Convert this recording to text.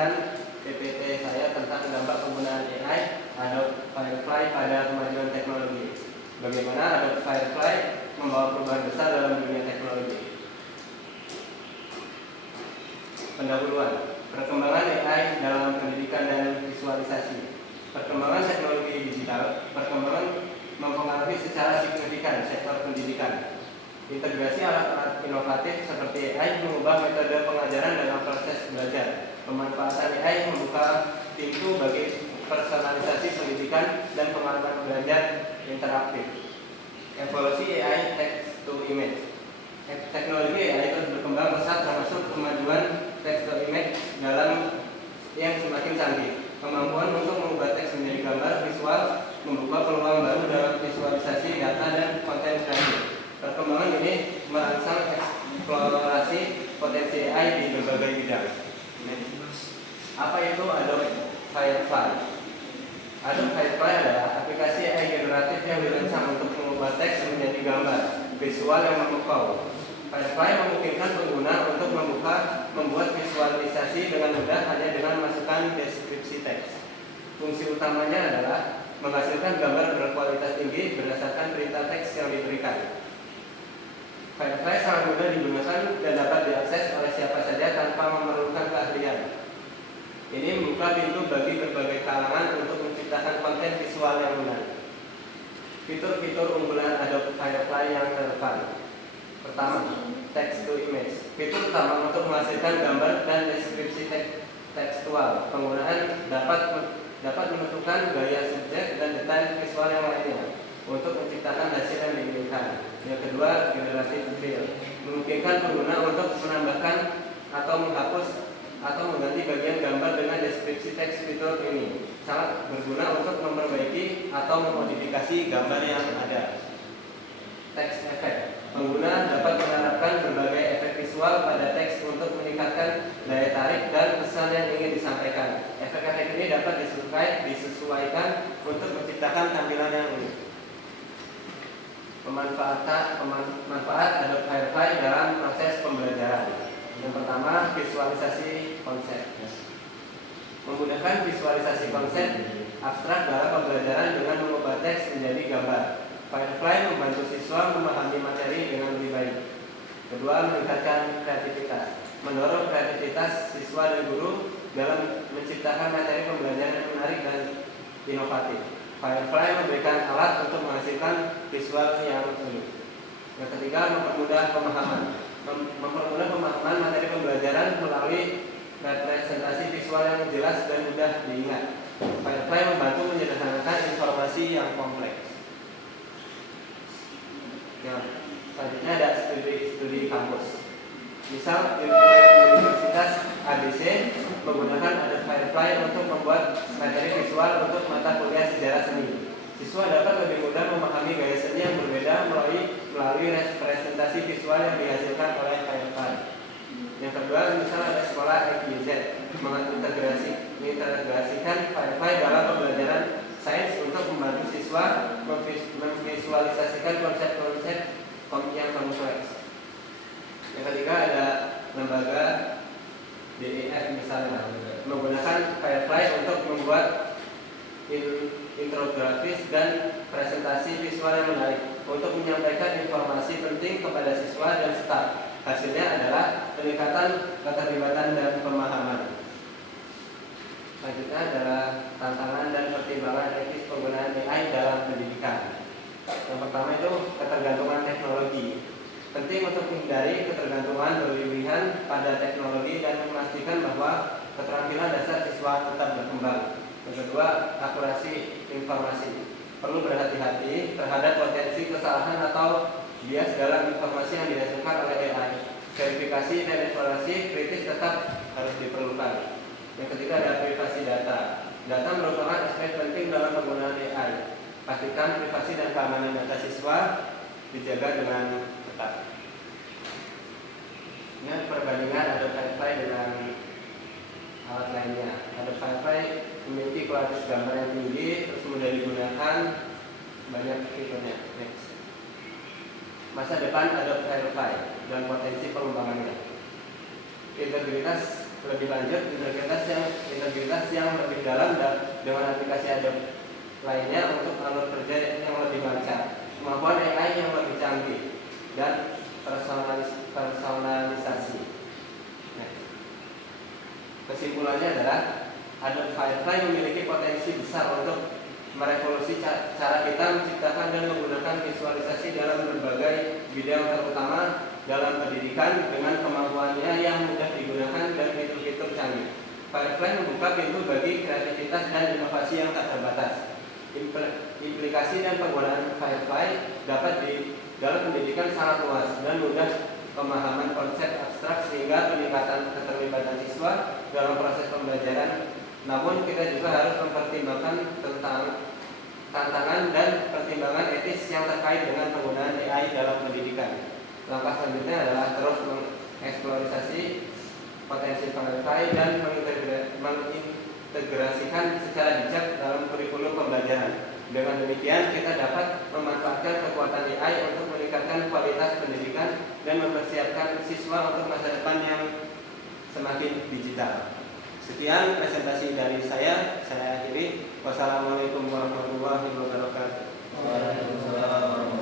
menjelaskan PPT saya tentang dampak penggunaan AI Adobe Firefly pada kemajuan teknologi. Bagaimana Adobe Firefly membawa perubahan besar dalam dunia teknologi. Pendahuluan, perkembangan AI dalam pendidikan dan visualisasi. Perkembangan teknologi digital, mempengaruhi secara signifikan sektor pendidikan. Integrasi alat-alat inovatif seperti AI mengubah metode pengajaran dalam proses belajar. Pemanfaatan AI membuka pintu bagi personalisasi pendidikan dan pengalaman belajar interaktif. Evolusi AI text to image. Teknologi AI terus berkembang pesat termasuk kemajuan text to image dalam yang semakin canggih. Kemampuan untuk mengubah teks menjadi gambar visual membuka peluang baru dalam visualisasi data dan konten kreatif. Perkembangan ini merangsang eksplorasi potensi AI di berbagai bidang. Apa itu Adobe Firefly? Adobe Firefly adalah aplikasi AI generatif yang dirancang untuk mengubah teks menjadi gambar visual yang memukau. Firefly memungkinkan pengguna untuk membuat visualisasi dengan mudah hanya dengan memasukkan deskripsi teks. Fungsi utamanya adalah menghasilkan gambar berkualitas tinggi berdasarkan perintah teks yang diberikan. Firefly sangat mudah digunakan dan dapat diakses oleh siapa saja tanpa memerlukan keahlian. Ini membuka pintu bagi berbagai kalangan untuk menciptakan konten visual yang menarik. Fitur-fitur unggulan Adobe Firefly yang relevan. Pertama, text to image. Fitur utama untuk menghasilkan gambar dan deskripsi tekstual. Penggunaan dapat menentukan gaya subjek dan detail visual yang lainnya untuk menciptakan hasil yang diinginkan. Yang kedua, generative fill. Memungkinkan pengguna untuk menambahkan atau menghapus atau mengganti bagian gambar dengan deskripsi teks. Fitur ini sangat berguna untuk memperbaiki atau memodifikasi gambar yang ada. Text effect. Pengguna dapat menerapkan berbagai efek visual pada teks untuk meningkatkan daya tarik dan pesan yang ingin disampaikan. Efek-efek ini dapat disesuaikan untuk menciptakan tampilan yang unik. Manfaat Adobe Firefly dalam proses pembelajaran. Yang pertama, visualisasi konsep. Memudahkan visualisasi konsep abstrak dalam pembelajaran dengan mengubah teks menjadi gambar. Firefly membantu siswa memahami materi dengan lebih baik. Kedua, meningkatkan kreativitas. Mendorong kreativitas siswa dan guru dalam menciptakan materi pembelajaran yang menarik dan inovatif. Firefly memberikan alat untuk menghasilkan visual yang unik. Yang ketiga, mempermudah pemahaman. Mempermudah pemahaman materi pembelajaran melalui representasi visual yang jelas dan mudah diingat. Firefly membantu menyederhanakan informasi yang kompleks. Ya, selanjutnya ada studi kampus. Misal Universitas ABC menggunakan Adobe Firefly untuk membuat materi visual untuk mata kuliah sejarah seni. Siswa dapat lebih mudah memahami gaya seni yang berbeda melalui representasi visual yang dihasilkan oleh Firefly. Yang kedua, misal ada sekolah FYZ mengintegrasikan Firefly dalam pembelajaran sains untuk membantu siswa memvisualisasikan konsep-konsep yang kompleks. Yang ketiga ada lembaga DEF misalnya menggunakan Firefly untuk membuat infografis dan presentasi visual yang menarik untuk menyampaikan informasi penting kepada siswa dan staf. Hasilnya adalah peningkatan keterlibatan dan pemahaman. Selanjutnya adalah tantangan dan pertimbangan etis penggunaan AI dalam pendidikan. Yang pertama itu ketergantungan teknologi. Penting untuk menghindari ketergantungan berlebihan pada teknologi dan memastikan bahwa keterampilan dasar siswa tetap berkembang. Yang kedua, akurasi informasi. Perlu berhati-hati terhadap potensi kesalahan atau bias dalam informasi yang dihasilkan oleh AI. Verifikasi dan evaluasi kritis tetap harus diperlukan. Yang ketiga ada privasi data. Data merupakan aspek penting dalam penggunaan AI. Pastikan privasi dan keamanan data siswa dijaga dengan ketat. Ini perbandingan Adobe Firefly dengan alat lainnya. Adobe Firefly memiliki kualitas gambar yang tinggi, terus mudah digunakan, banyak fiturnya. Next. Masa depan Adobe Firefly dan potensi pengembangannya. Integritas lebih lanjut, integritas yang lebih dalam dengan aplikasi Adobe lainnya untuk alur kerja yang lebih lancar, kemampuan AI yang lebih canggih, dan personalisasi. Nah, kesimpulannya adalah Adobe Firefly memiliki potensi besar untuk merevolusi cara kita menciptakan dan menggunakan visualisasi dalam berbagai bidang, terutama dalam pendidikan, dengan kemampuannya yang mudah digunakan dan fitur-fitur canggih. Firefly membuka pintu bagi kreativitas dan inovasi yang tak terbatas. Implikasi dan penggunaan Firefly dapat dalam pendidikan sangat luas dan mudah pemahaman konsep abstrak sehingga peningkatan keterlibatan siswa dalam proses pembelajaran. Namun kita juga harus mempertimbangkan tentang tantangan dan pertimbangan etis yang terkait dengan penggunaan AI dalam pendidikan. Langkah selanjutnya adalah terus mengeksplorasi potensi Firefly dan mengintegrasikan secara bijak dalam kurikulum pembelajaran. Dengan demikian kita dapat memanfaatkan kekuatan AI untuk meningkatkan kualitas pendidikan dan mempersiapkan siswa untuk masa depan yang semakin digital. Sekian presentasi dari saya akhiri. Wassalamualaikum warahmatullahi wabarakatuh. Waalaikumsalam.